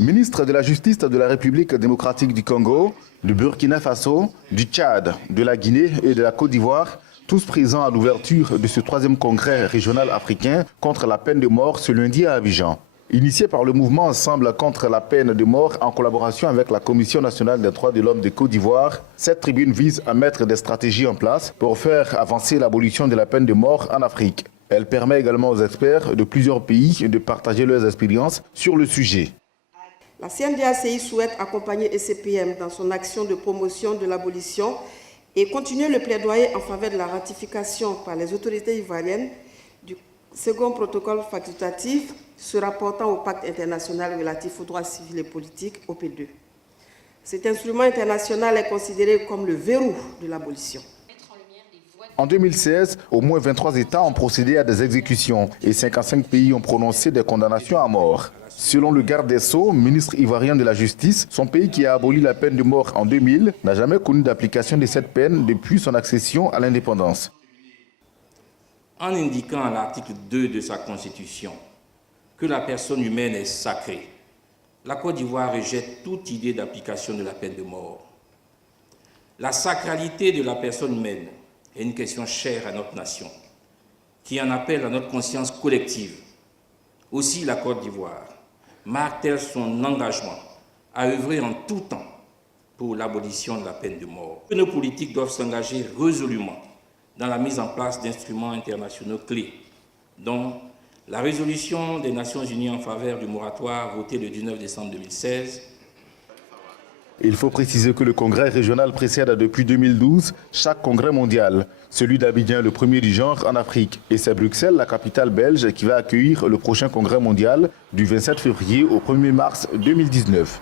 Ministres de la Justice de la République démocratique du Congo, du Burkina Faso, du Tchad, de la Guinée et de la Côte d'Ivoire, tous présents à l'ouverture de ce 3e congrès régional africain contre la peine de mort ce lundi à Abidjan. Initié par le mouvement Ensemble contre la peine de mort en collaboration avec la Commission nationale des droits de l'homme de Côte d'Ivoire, cette tribune vise à mettre des stratégies en place pour faire avancer l'abolition de la peine de mort en Afrique. Elle permet également aux experts de plusieurs pays de partager leurs expériences sur le sujet. La CNDACI souhaite accompagner ECPM dans son action de promotion de l'abolition et continuer le plaidoyer en faveur de la ratification par les autorités ivoiriennes du second protocole facultatif se rapportant au pacte international relatif aux droits civils et politiques, OP2. Cet instrument international est considéré comme le verrou de l'abolition. En 2016, au moins 23 États ont procédé à des exécutions et 55 pays ont prononcé des condamnations à mort. Selon le garde des Sceaux, ministre ivoirien de la Justice, son pays qui a aboli la peine de mort en 2000 n'a jamais connu d'application de cette peine depuis son accession à l'indépendance. En indiquant à l'article 2 de sa Constitution que la personne humaine est sacrée, la Côte d'Ivoire rejette toute idée d'application de la peine de mort. La sacralité de la personne humaine est une question chère à notre nation, qui en appelle à notre conscience collective. Aussi la Côte d'Ivoire marque-t-elle son engagement à œuvrer en tout temps pour l'abolition de la peine de mort. Nos politiques doivent s'engager résolument dans la mise en place d'instruments internationaux clés, dont la résolution des Nations Unies en faveur du moratoire votée le 19 décembre 2016. Il faut préciser que le congrès régional précède depuis 2012 chaque congrès mondial, celui d'Abidjan le premier du genre en Afrique. Et c'est Bruxelles, la capitale belge, qui va accueillir le prochain congrès mondial du 27 février au 1er mars 2019.